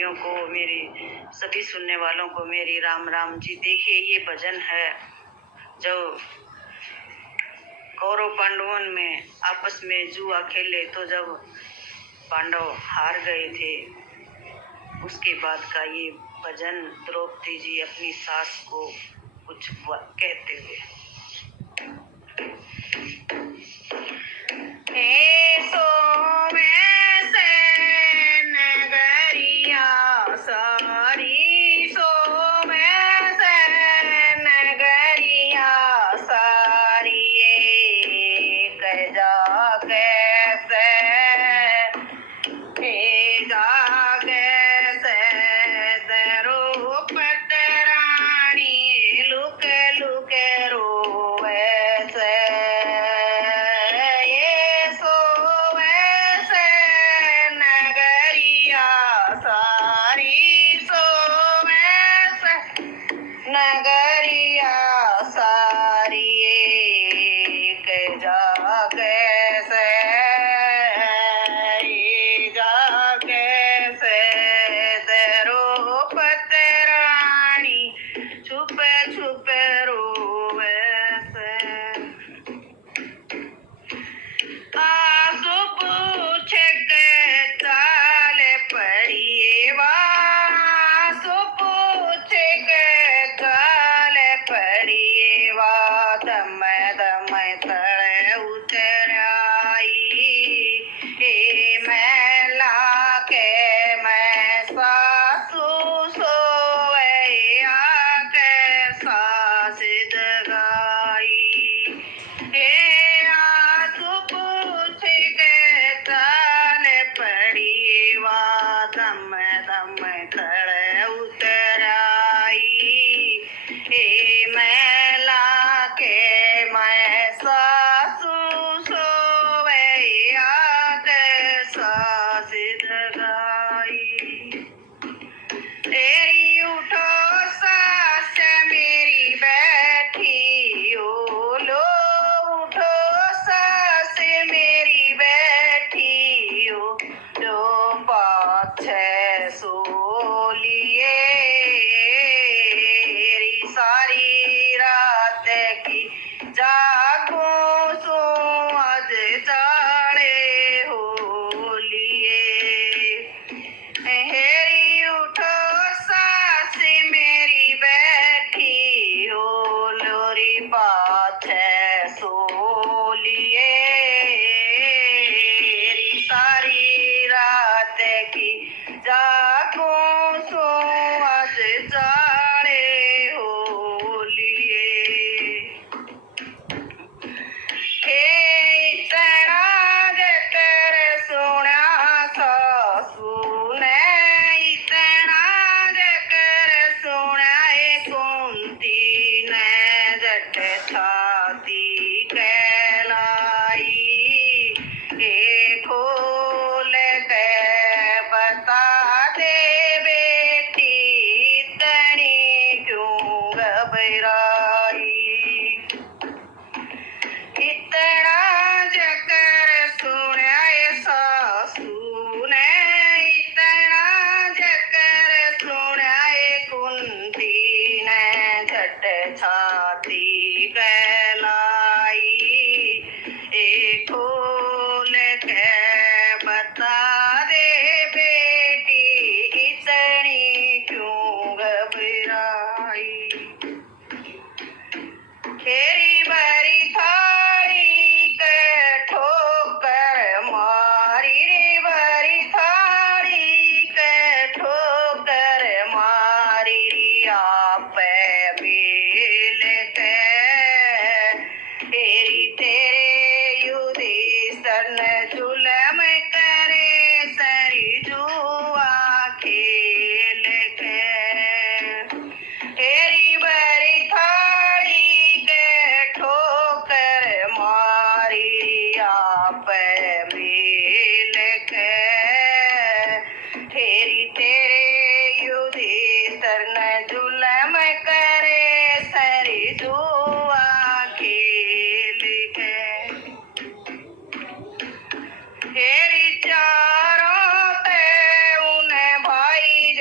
भाइयों को, मेरी सभी सुनने वालों को मेरी राम राम जी। देखिए, ये भजन है जो कौरव पांडवों में आपस में जुआ खेले तो जब पांडव हार गए थे, उसके बाद का ये भजन द्रौपदी जी अपनी सास को कुछ कहते हुए। नगरिया सारी जागे से द्रौपदी रानी छुपे छुपे रोवे से। आंसू पूछे के चाल पड़िए वा, आंसू पूछे के चाल पड़िए वा, दम दम तले उतराई मैला के मैं सासू सोए आके सास जगाई। आंसू पूछ के चाल पड़ी वा, दम दम तले उतराई मैला के मैं सासू सोवे आके सास जगाई। तेरी उठो सास मेरी बैठी ओ लो, उठो सास मेरी बैठी ओ, जो पाछे सो लिए सारी रात की जागो सो आज चाले हो लिए। हेरी उठो सास मेरी बैठी हो, लोरी पाछे सो लिए सारी रात की जागो सो आज चाले हो लिए। इतना जकर सुना सासू ने, इतना जकर सुना कुंती ने, जट छाती कहलाई खोल के बता दे बेटी इतनी क्यों घबराई। इतना जकर सुना सासू ने, इतना जकर सुना कुंती ने, झट छाती कहलाई खोल के बता दे बेटी इतनी क्यों घबराई। खेरी भरी थाली के ठोकर मारी रे, भरी थाली के ठोकर मारी रिया पे मिल के तेरे युधिष्ठिर जुलम करे सरी जुआ खेल के। तेरी बड़ी थाली के ठोकर मारी आप मिल के, तेरे युधिष्ठिर न जुलम करे सरी जुआ खेल के। तेरी चारों पे उन्हें भाई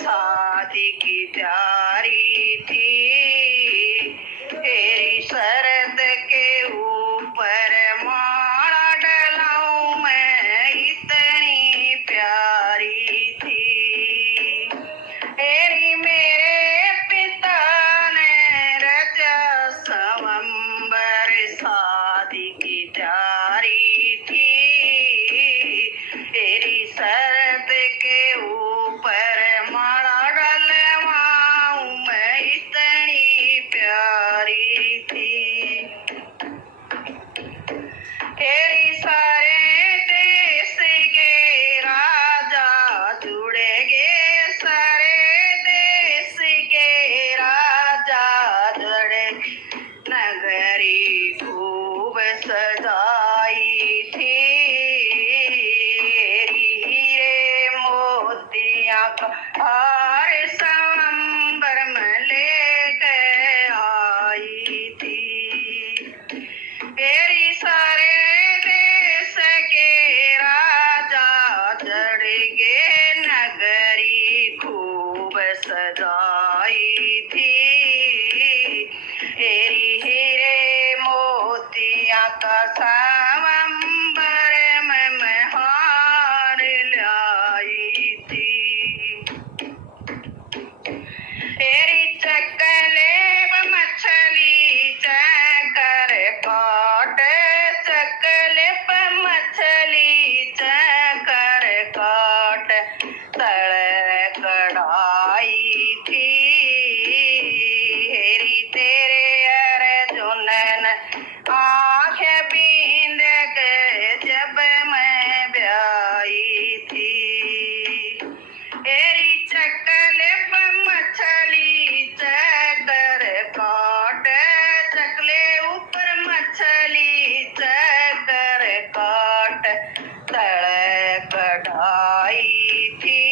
शादी की तैयारी थी, तेरी शरद के ऊपर माला डलाऊं मैं, इतनी प्यारी थी। तेरी मेरे पिता ने रचा स्वयंवर, शादी की तैयारी थी, तेरी शरद के ऊपर माला डलवाऊं मैं, इतनी प्यारी थी। तेरी सारे देश के राजा जुड़ेंगे, सारे देश के राजा जुड़े, नगरी खूब सजाई थी, हीरे मोतियां का हार स्वयंवर में लेके आई थी। तेरी सारे देश के राजा जड़ेंगे, नगरी खूब सजाई थी, तेरी हीरे मोतियां का स्वयंवर में मैं हार लाई थी। तेरी चकले मछली चकर काट, चकले मछली चकर काट, तल कढ़ाई थी, हेरी तेरे अर्जुन ने आँख बींद के जब मैं ब्याई थी। तेरी चकले मछली चकर काट, चकले ऊपर मछली चकर काट, तल कढ़ाई थी,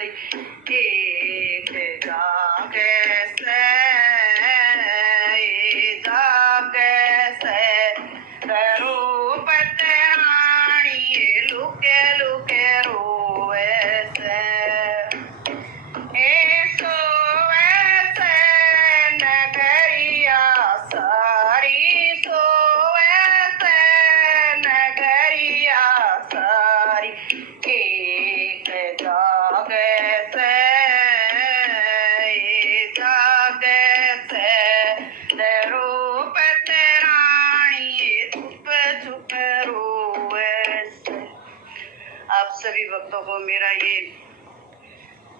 सारी एक जागे से रूप रानी लुके लुके रोए से नगरिया सारी सोवे नगरिया सारी एक जागे से रूप रानी चुप चुप रोए से। आप सभी भक्तों को मेरा ये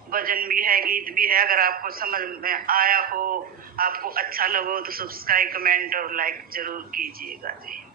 भजन भी है, गीत भी है, अगर आपको समझ में आया हो, आपको अच्छा लगा हो तो सब्सक्राइब, कमेंट और लाइक जरूर कीजिएगा जी।